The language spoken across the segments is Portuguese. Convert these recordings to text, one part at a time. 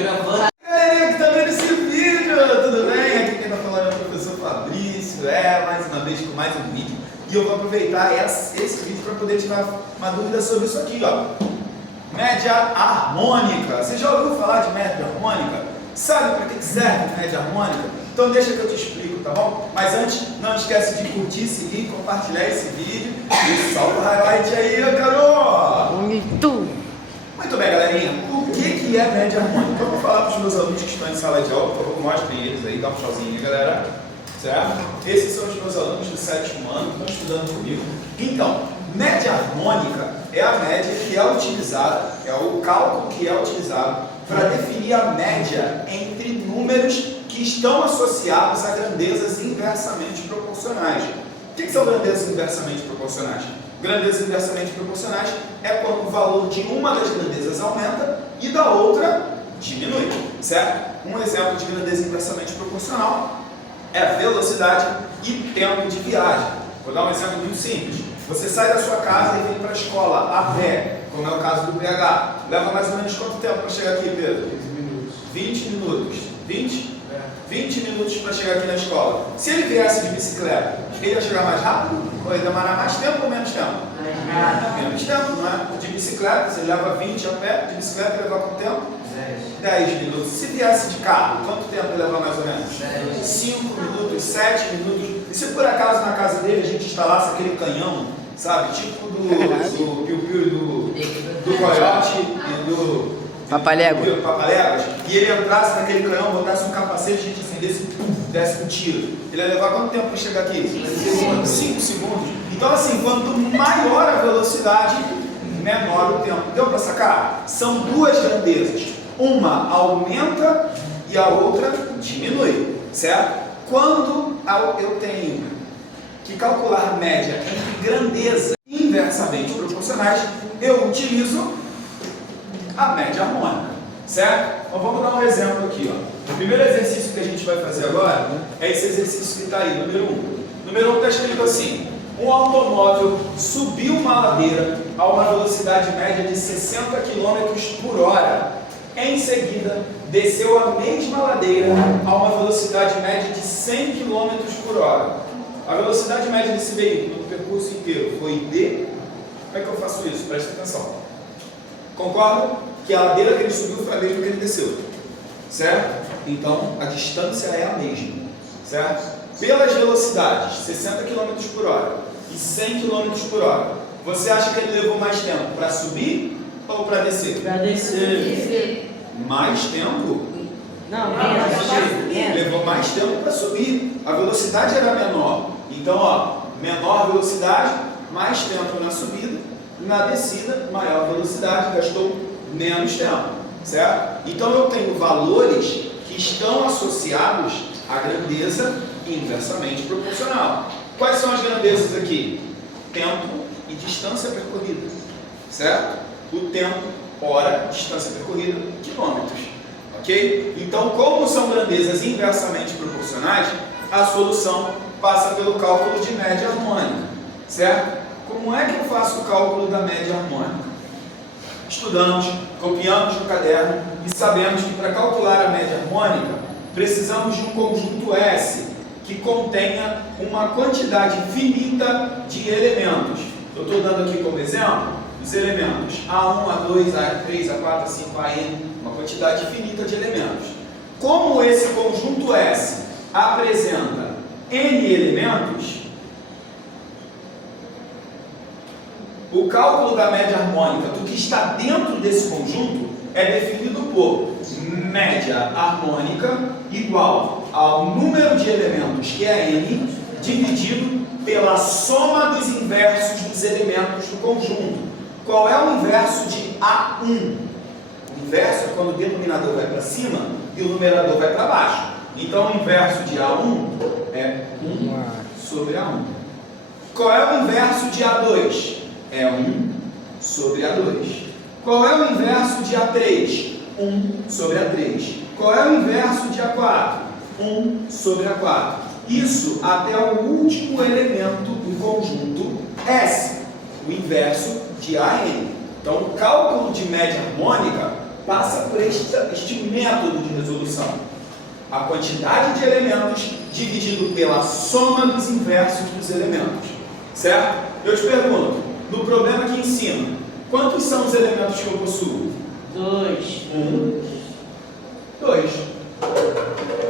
gravando. Galerinha que tá vendo esse vídeo, tudo bem? Aqui quem tá falando é o professor Fabrício, mais uma vez com mais um vídeo. E eu vou aproveitar esse vídeo para poder tirar uma dúvida sobre isso aqui, ó. Média harmônica. Você já ouviu falar de média harmônica? Sabe para que serve média harmônica? Então deixa que eu te explico, tá bom? Mas antes, não esquece de curtir, seguir, compartilhar esse vídeo e salva o highlight aí, Carol! Muito bem, galerinha. O que é média harmônica? Eu vou falar para os meus alunos que estão em sala de aula, por favor, mostrem eles aí, dá um tchauzinho aí, galera. Certo? Esses são os meus alunos do 7º ano que estão estudando comigo. Então, média harmônica é a média que é utilizada, é o cálculo que é utilizado para definir a média entre números que estão associados a grandezas inversamente proporcionais. O que são grandezas inversamente proporcionais? Grandezas inversamente proporcionais é quando o valor de uma das grandezas aumenta e da outra diminui, certo? Um exemplo de grandeza inversamente proporcional é velocidade e tempo de viagem. Vou dar um exemplo muito simples. Você sai da sua casa e vem para a escola a pé, como é o caso do PH. Leva mais ou menos quanto tempo para chegar aqui, Pedro? 15 minutos. 20 minutos. 20? 20 minutos para chegar aqui na escola. Se ele viesse de bicicleta, ele ia chegar mais rápido? Ou ia demorar mais tempo ou menos tempo? Menos tempo, não é? De bicicleta, você leva 20 a pé, de bicicleta ele leva quanto tempo? 10 minutos. Se viesse de carro, quanto tempo ele leva mais ou menos? 5 minutos, 7 minutos. E se por acaso na casa dele a gente instalasse aquele canhão, sabe? Tipo do piu-piu do coiote e do Papaléguas, e ele entrasse naquele canhão, botasse um capacete, a gente acendesse e desse um tiro. Ele ia levar quanto tempo para chegar aqui? 5 segundos. Então assim, quanto maior a velocidade, menor o tempo. Deu para sacar? São duas grandezas. Uma aumenta e a outra diminui, certo? Quando eu tenho que calcular média entre grandezas inversamente proporcionais, eu utilizo a média harmônica, certo? Então vamos dar um exemplo aqui, ó. O primeiro exercício que a gente vai fazer agora é esse exercício que está aí, número 1. Número 1 está escrito assim: um automóvel subiu uma ladeira a uma velocidade média de 60 km por hora. Em seguida, desceu a mesma ladeira a uma velocidade média de 100 km por hora. A velocidade média desse veículo no percurso inteiro foi de... Como é que eu faço isso? Presta atenção. Concordo que a ladeira que ele subiu foi a mesma que ele desceu, certo? Então, a distância é a mesma, certo? Pelas velocidades, 60 km por hora e 100 km por hora, você acha que ele levou mais tempo para subir ou para descer? Pra descer. Mais tempo? Não, menos. Levou mais tempo para subir. A velocidade era menor. Então, ó, menor velocidade, mais tempo na subida. Na descida, maior velocidade, gastou menos tempo, certo? Então, eu tenho valores que estão associados à grandeza inversamente proporcional. Quais são as grandezas aqui? Tempo e distância percorrida, certo? O tempo, hora, distância percorrida, quilômetros, ok? Então, como são grandezas inversamente proporcionais, a solução passa pelo cálculo de média harmônica, certo? Como é que eu faço o cálculo da média harmônica? Estudamos, copiamos no caderno e sabemos que para calcular a média harmônica, precisamos de um conjunto S que contenha uma quantidade finita de elementos. Eu estou dando aqui como exemplo os elementos A1, A2, A3, A4, A5, AN, uma quantidade finita de elementos. Como esse conjunto S apresenta N elementos, o cálculo da média harmônica do que está dentro desse conjunto é definido por média harmônica igual ao número de elementos, que é N, dividido pela soma dos inversos dos elementos do conjunto. Qual é o inverso de A1? O inverso é quando o denominador vai para cima e o numerador vai para baixo. Então, o inverso de A1 é 1 sobre A1. Qual é o inverso de A2? É 1 sobre A2. Qual é o inverso de A3? 1 sobre A3. Qual é o inverso de A4? 1 sobre A4. Isso até o último elemento do conjunto S, o inverso de AN. Então, o cálculo de média harmônica passa por este método de resolução. A quantidade de elementos dividido pela soma dos inversos dos elementos. Certo? Eu te pergunto, no problema aqui em cima, quantos são os elementos que eu possuo? 2. 1, 2.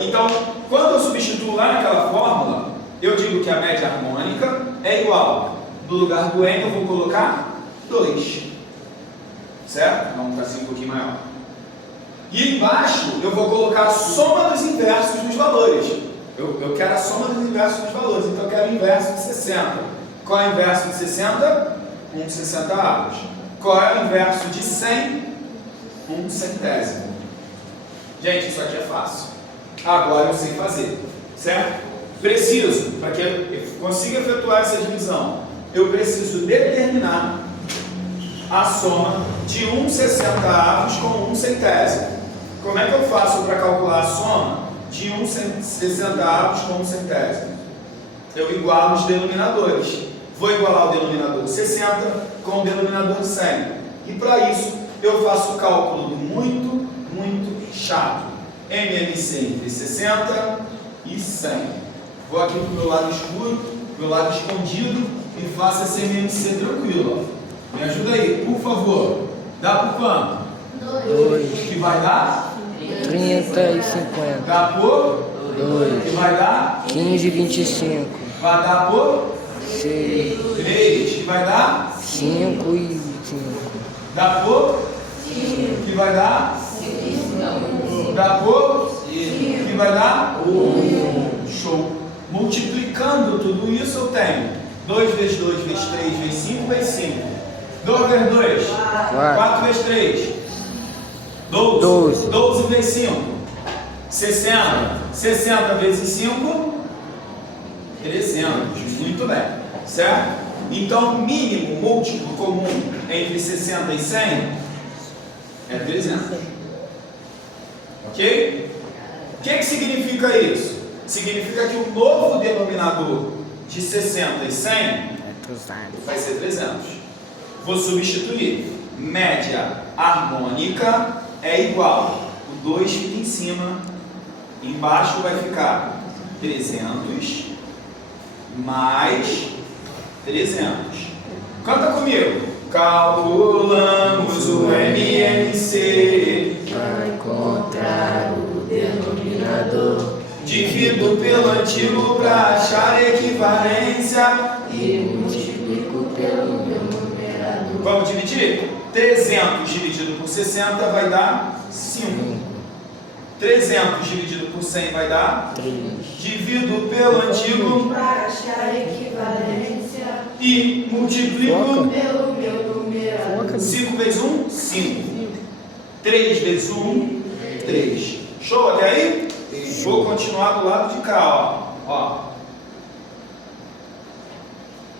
Então, quando eu substituo lá naquela fórmula, eu digo que a média harmônica é igual. No lugar do N eu vou colocar 2. Certo? Vamos assim um pouquinho maior. E embaixo eu vou colocar a soma dos inversos dos valores. Eu quero a soma dos inversos dos valores, então eu quero o inverso de 60. Qual é o inverso de 60? 1 60avos. Qual é o inverso de 100? 1 centésimo. Gente, isso aqui é fácil. Agora eu sei fazer, certo? Preciso, para que eu consiga efetuar essa divisão, eu preciso determinar a soma de 1 60avos com 1 centésimo. Como é que eu faço para calcular a soma de 1 60avos com 1 centésimo? Eu igualo os denominadores. Vou igualar o denominador 60 com o denominador 100. E para isso eu faço o cálculo do muito chato. MMC entre 60 e 100. Vou aqui para o meu lado escuro, meu lado escondido, e faço esse MMC tranquilo. Ó. Me ajuda aí, por favor. Dá por quanto? 2. Que vai dar? 30 e 50. Dá por? 2. Que vai dar? 15 e 25. Vai dar por? 6. 3. Que vai dar? 5 e 5. Dá por? Que vai dar? Dá por? Que vai dar? Show. Multiplicando tudo isso eu tenho 2 vezes 2 vezes 3 vezes 5 vezes 5. 2 vezes 2. 4 vezes 3. 12. 12 vezes 5. 60. 60 vezes 5. 300. Muito bem. Certo? Então, o mínimo múltiplo comum entre 60 e 100 é 300. Ok? O que significa isso? Significa que o novo denominador de 60 e 100 vai ser 300. Vou substituir. Média harmônica é igual. O 2 fica em cima. Embaixo vai ficar 300 mais 300. Canta comigo. Calculamos o MMC. Para encontrar o denominador. Divido pelo antigo para achar equivalência. E multiplico pelo meu numerador. Vamos dividir? 300 dividido por 60 vai dar 5. 300 dividido por 100 vai dar 3. Divido pelo antigo Para achar equivalência e multiplico pelo meu numerador. 5 vezes 1, 5. 3 vezes 1, 3. Show até aí? Vou continuar do lado de cá, ó.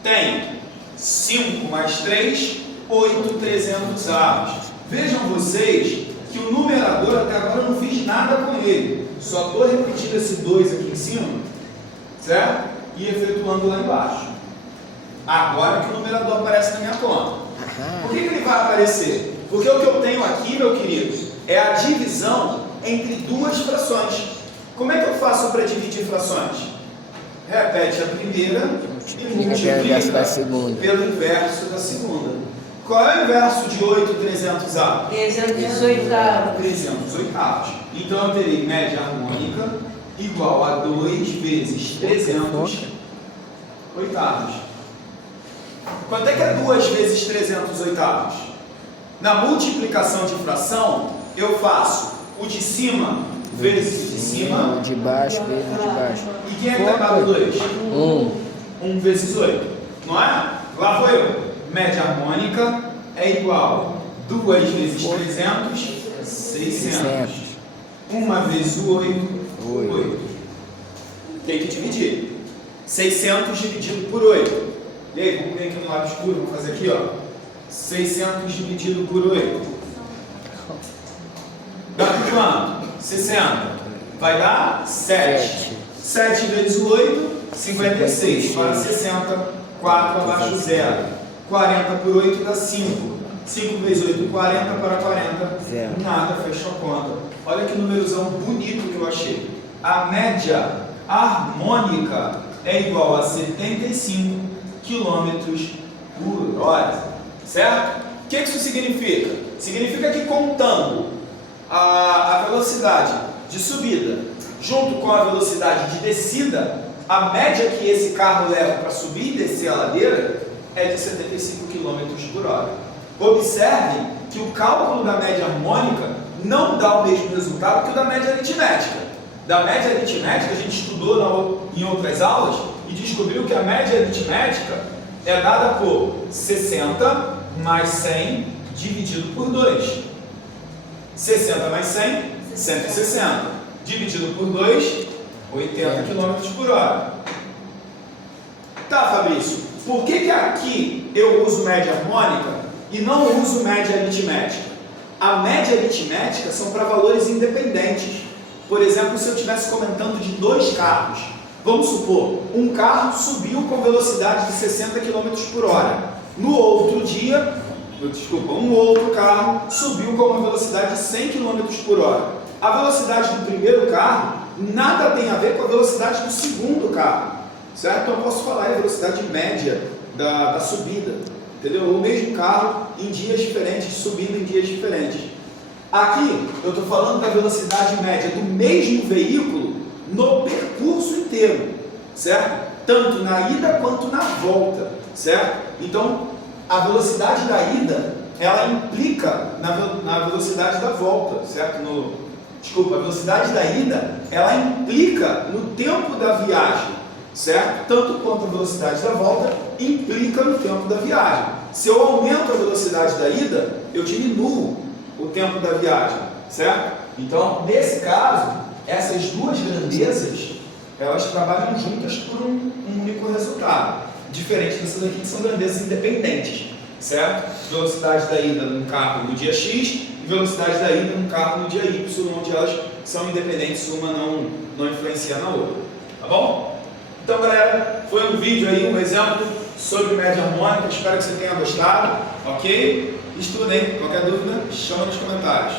Tem 5 mais 3, 8 300avos. Vejam vocês que o numerador até agora eu não fiz nada com ele. Só estou repetindo esse 2 aqui em cima, certo? E efetuando lá embaixo. Agora que o numerador aparece na minha conta. Por que ele vai aparecer? Porque o que eu tenho aqui, meu querido, é a divisão entre duas frações. Como é que eu faço para dividir frações? Repete a primeira e multiplica pelo inverso da segunda. Qual é o inverso de 8 300avos? 318. 308avos. Então eu terei média harmônica igual a 2 vezes 300 oitavos. Quanto é que é 2 vezes 300 oitavos? Na multiplicação de fração, eu faço o de cima vezes o de cima. O de baixo vezes o de baixo. E quem é que está dado 2? 1. 1 vezes 8. Não é? Lá foi eu. Média harmônica é igual 2 vezes 300, 600. 1 vezes o 8, 8. Tem que dividir. 600 dividido por 8. E aí, vamos ver aqui no lado escuro, vamos fazer aqui, ó. 600 dividido por 8. Dá por quanto? 60. Vai dar 7. 7 vezes o 8, 56. Para 60, 4 abaixo 0. 40 por 8 dá 5. 5 vezes 8, 40 para 40. Zero. Nada, fechou a conta. Olha que númerozão bonito que eu achei. A média harmônica é igual a 75 km por hora. Certo? O que isso significa? Significa que contando a velocidade de subida junto com a velocidade de descida, a média que esse carro leva para subir e descer a ladeira é de 75 km por hora. Observe que o cálculo da média harmônica não dá o mesmo resultado que o da média aritmética. Da média aritmética a gente estudou em outras aulas e descobriu que a média aritmética é dada por 60 mais 100 dividido por 2. 60 mais 100, 160. Dividido por 2, 80 km por hora. Tá, Fabrício, por que aqui eu uso média harmônica e não uso média aritmética? A média aritmética são para valores independentes. Por exemplo, se eu estivesse comentando de dois carros, vamos supor, um carro subiu com velocidade de 60 km por hora. No outro dia, um outro carro subiu com uma velocidade de 100 km por hora. A velocidade do primeiro carro nada tem a ver com a velocidade do segundo carro, certo? Então eu posso falar a velocidade média da subida, entendeu? O mesmo carro em dias diferentes, subindo em dias diferentes. Aqui eu estou falando da velocidade média do mesmo veículo no percurso inteiro, certo? Tanto na ida quanto na volta, certo? Então a velocidade da ida ela implica na velocidade da volta, certo? A velocidade da ida ela implica no tempo da viagem, certo? Tanto quanto a velocidade da volta implica no tempo da viagem. Se eu aumento a velocidade da ida, eu diminuo o tempo da viagem, certo? Então, nesse caso, essas duas grandezas, elas trabalham juntas por um único resultado, diferente dessas aqui que são grandezas independentes, certo? Velocidade da ida num carro no dia X e velocidade da ida num carro no dia Y, onde elas são independentes, uma não influencia na outra, tá bom? Então, galera, foi um vídeo aí, um exemplo sobre média harmônica, espero que você tenha gostado, ok? Estudem, qualquer dúvida, chama nos comentários.